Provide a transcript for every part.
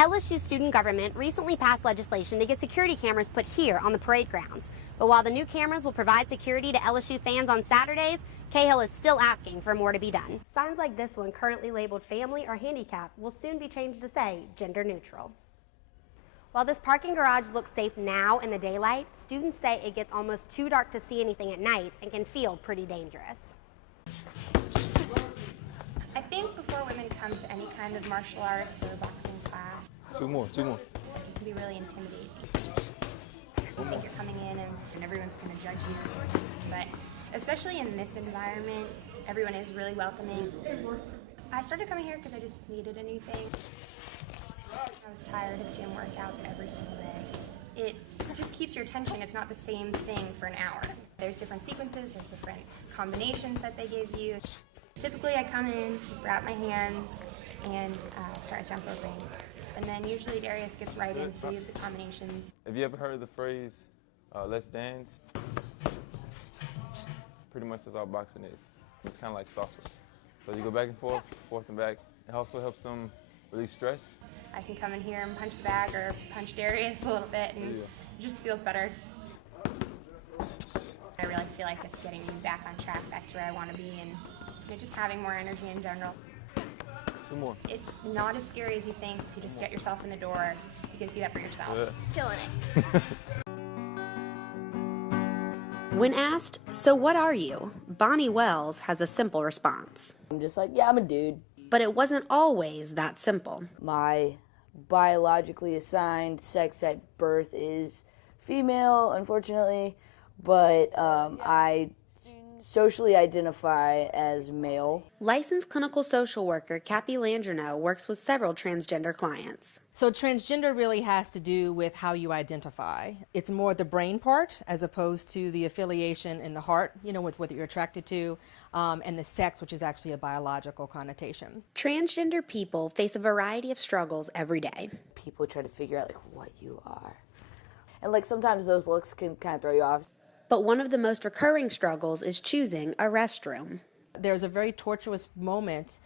LSU student government recently passed legislation to get security cameras put here on the parade grounds. But while the new cameras will provide security to LSU fans on Saturdays, Cahill is still asking for more to be done. Signs like this one, currently labeled family or handicap, will soon be changed to say gender neutral. While this parking garage looks safe now in the daylight, students say it gets almost too dark to see anything at night and can feel pretty dangerous. I think before women come to any kind of martial arts or boxing class, Two more. it can be really intimidating. I think you're coming in and everyone's going to judge you. But especially in this environment, everyone is really welcoming. I started coming here because I just needed a new thing. I was tired of gym workouts every single day. It just keeps your attention. It's not the same thing for an hour. There's different sequences, there's different combinations that they give you. Typically I come in, wrap my hands, and start jump roping. And then usually Darius gets right into the combinations. Have you ever heard of the phrase, let's dance? Pretty much that's all boxing is. It's kind of like salsa. So you go back and forth and back. It also helps them release stress. I can come in here and punch the bag or punch Darius a little bit, and it just feels better. I really feel like it's getting me back on track, back to where I want to be, and just having more energy in general. Two more. It's not as scary as you think. If you just get yourself in the door, you can see that for yourself. Yeah. Killing it. When asked, "So what are you?" Bonnie Wells has a simple response. I'm just like, yeah, I'm a dude. But it wasn't always that simple. My biologically assigned sex at birth is female, unfortunately, but I socially identify as male. Licensed clinical social worker Cappy Landrino works with several transgender clients. So transgender really has to do with how you identify. It's more the brain part as opposed to the affiliation in the heart, with what you're attracted to, and the sex, which is actually a biological connotation. Transgender people face a variety of struggles every day. People try to figure out what you are. And sometimes those looks can kind of throw you off. But one of the most recurring struggles is choosing a restroom. There's a very tortuous moment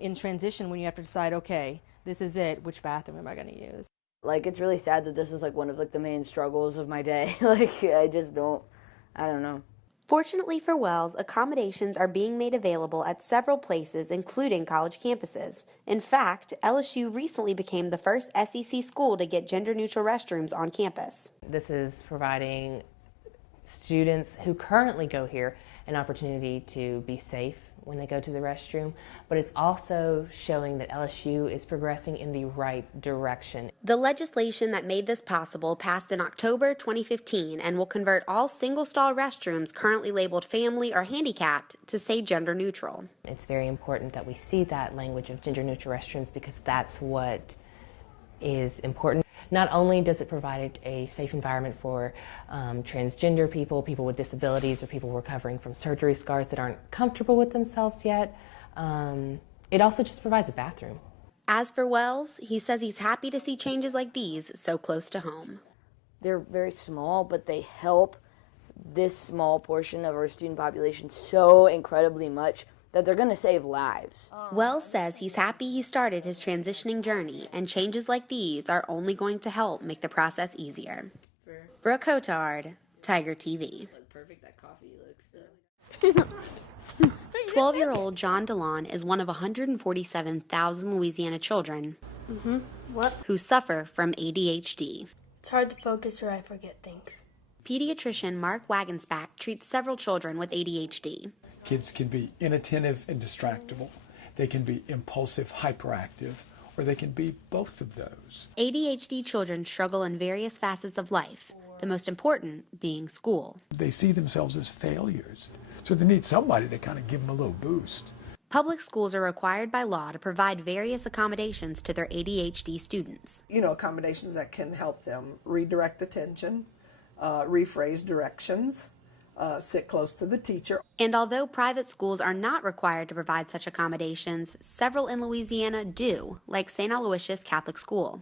in transition when you have to decide, okay, this is it, which bathroom am I going to use? It's really sad that this is one of the main struggles of my day. I don't know. Fortunately for Wells, accommodations are being made available at several places, including college campuses. In fact, LSU recently became the first SEC school to get gender-neutral restrooms on campus. This is providing students who currently go here an opportunity to be safe when they go to the restroom, but it's also showing that LSU is progressing in the right direction. The legislation that made this possible passed in October 2015 and will convert all single-stall restrooms currently labeled family or handicapped to say gender neutral. It's very important that we see that language of gender neutral restrooms because that's what is important. Not only does it provide a safe environment for transgender people, people with disabilities, or people recovering from surgery scars that aren't comfortable with themselves yet, it also just provides a bathroom. As for Wells, he says he's happy to see changes like these so close to home. They're very small, but they help this small portion of our student population so incredibly much that they're going to save lives. Wells says he's happy he started his transitioning journey, and changes like these are only going to help make the process easier. Brooke Hotard, Tiger TV. Perfect, that coffee looks 12-year-old John DeLon is one of 147,000 Louisiana children who suffer from ADHD. It's hard to focus or I forget things. Pediatrician Mark Wagensback treats several children with ADHD. Kids can be inattentive and distractible. They can be impulsive, hyperactive, or they can be both of those. ADHD children struggle in various facets of life, the most important being school. They see themselves as failures, so they need somebody to kind of give them a little boost. Public schools are required by law to provide various accommodations to their ADHD students. Accommodations that can help them redirect attention, rephrase directions, sit close to the teacher. And although private schools are not required to provide such accommodations, several in Louisiana do, like St. Aloysius Catholic School.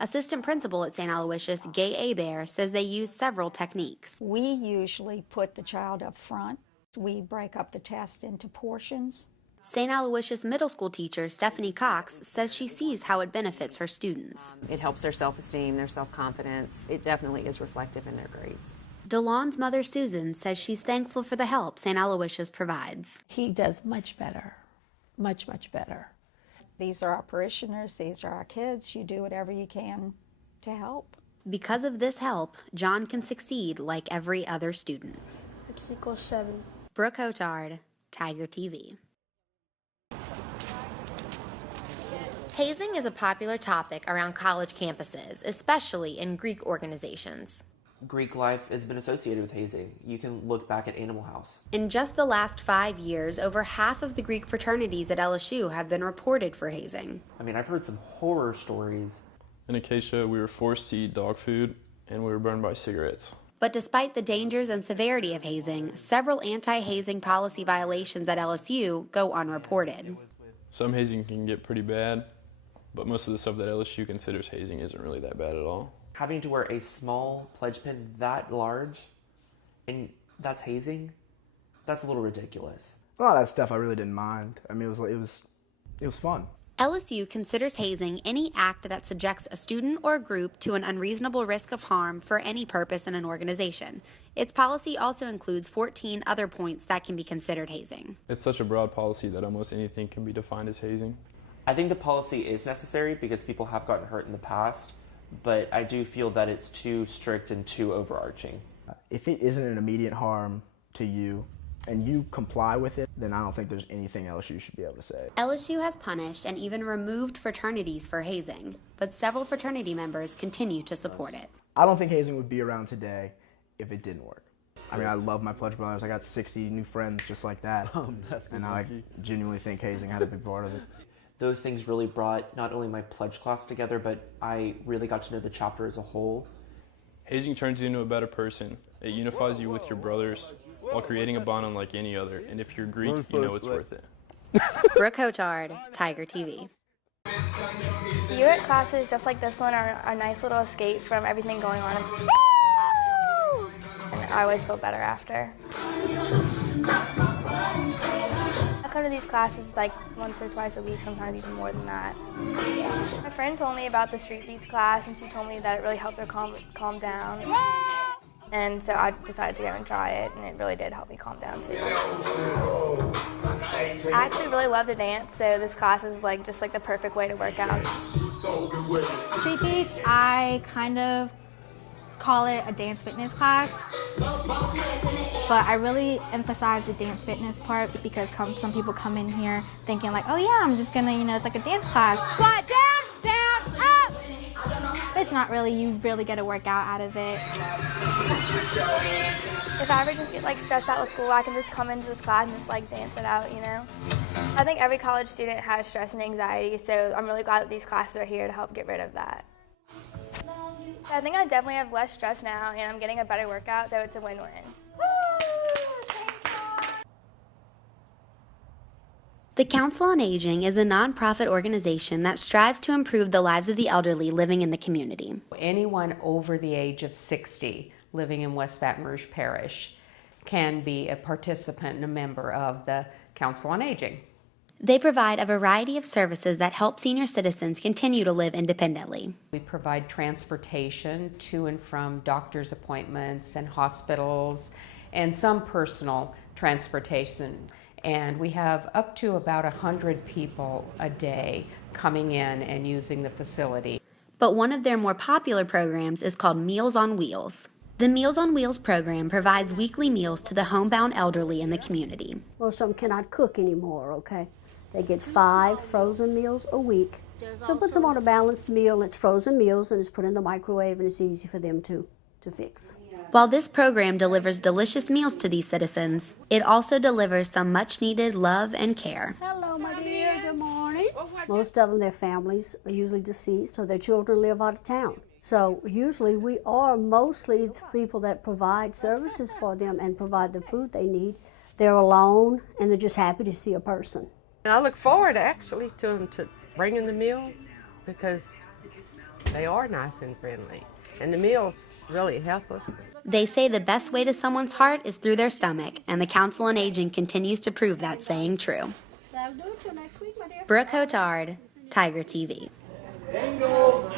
Assistant principal at St. Aloysius, Gay Hebert, says they use several techniques. We usually put the child up front. We break up the test into portions St. Aloysius Middle School teacher Stephanie Cox says she sees how it benefits her students. It helps their self-esteem, their self-confidence. It definitely is reflective in their grades. DeLon's mother Susan says she's thankful for the help St. Aloysius provides. He does much better, much, much better. These are our parishioners, these are our kids. You do whatever you can to help. Because of this help, John can succeed like every other student. X equals 7. Brooke Hotard, Tiger TV. Hazing is a popular topic around college campuses, especially in Greek organizations. Greek life has been associated with hazing. You can look back at Animal House. In just the last 5 years, over half of the Greek fraternities at LSU have been reported for hazing. I mean, I've heard some horror stories. In Acacia, we were forced to eat dog food, and we were burned by cigarettes. But despite the dangers and severity of hazing, several anti-hazing policy violations at LSU go unreported. Some hazing can get pretty bad, but most of the stuff that LSU considers hazing isn't really that bad at all. Having to wear a small pledge pin that large, and that's hazing, that's a little ridiculous. A lot of that stuff I really didn't mind. I mean, it was fun. LSU considers hazing any act that subjects a student or a group to an unreasonable risk of harm for any purpose in an organization. Its policy also includes 14 other points that can be considered hazing. It's such a broad policy that almost anything can be defined as hazing. I think the policy is necessary because people have gotten hurt in the past, but I do feel that it's too strict and too overarching. If it isn't an immediate harm to you, and you comply with it, then I don't think there's anything else you should be able to say. LSU has punished and even removed fraternities for hazing, but several fraternity members continue to support it. I don't think hazing would be around today if it didn't work. I mean, I love my Pledge Brothers. I got 60 new friends just like that. And I genuinely think hazing had a big part of it. Those things really brought not only my pledge class together, but I really got to know the chapter as a whole. Hazing turns you into a better person. It unifies you with your brothers while creating a bond unlike any other. And if you're Greek, you know it's worth it. Brooke Hotard, Tiger TV. UART classes just like this one are a nice little escape from everything going on. And I always feel better after. I come to these classes like once or twice a week, sometimes even more than that. My friend told me about the Street Beats class, and she told me that it really helped her calm down. And so I decided to go and try it, and it really did help me calm down too. I actually really love to dance, so this class is just the perfect way to work out. Street Beats, I kind of call it a dance fitness class, but I really emphasize the dance fitness part because some people come in here thinking oh yeah, I'm just gonna, it's like a dance class. Squat down, down, up! But it's not really, you really get a workout out of it. If I ever just get stressed out with school, I can just come into this class and just dance it out, I think every college student has stress and anxiety, so I'm really glad that these classes are here to help get rid of that. I think I definitely have less stress now, and I'm getting a better workout, so it's a win-win. The Council on Aging is a nonprofit organization that strives to improve the lives of the elderly living in the community. Anyone over the age of 60 living in West Baton Rouge Parish can be a participant and a member of the Council on Aging. They provide a variety of services that help senior citizens continue to live independently. We provide transportation to and from doctor's appointments and hospitals, and some personal transportation. And we have up to about 100 people a day coming in and using the facility. But one of their more popular programs is called Meals on Wheels. The Meals on Wheels program provides weekly meals to the homebound elderly in the community. Most of them cannot cook anymore, okay? They get 5 frozen meals a week. So it puts them on a balanced meal. It's frozen meals, and it's put in the microwave, and it's easy for them to fix. While this program delivers delicious meals to these citizens, it also delivers some much-needed love and care. Hello, my dear. Good morning. Most of them, their families are usually deceased, or their children live out of town. So usually we are mostly the people that provide services for them and provide the food they need. They're alone, and they're just happy to see a person. And I look forward actually to them to bringing the meals because they are nice and friendly. And the meals really help us. They say the best way to someone's heart is through their stomach, and the Council on Aging continues to prove that saying true. That'll do it till next week, my dear. Brooke Hotard, Tiger TV. Bingo.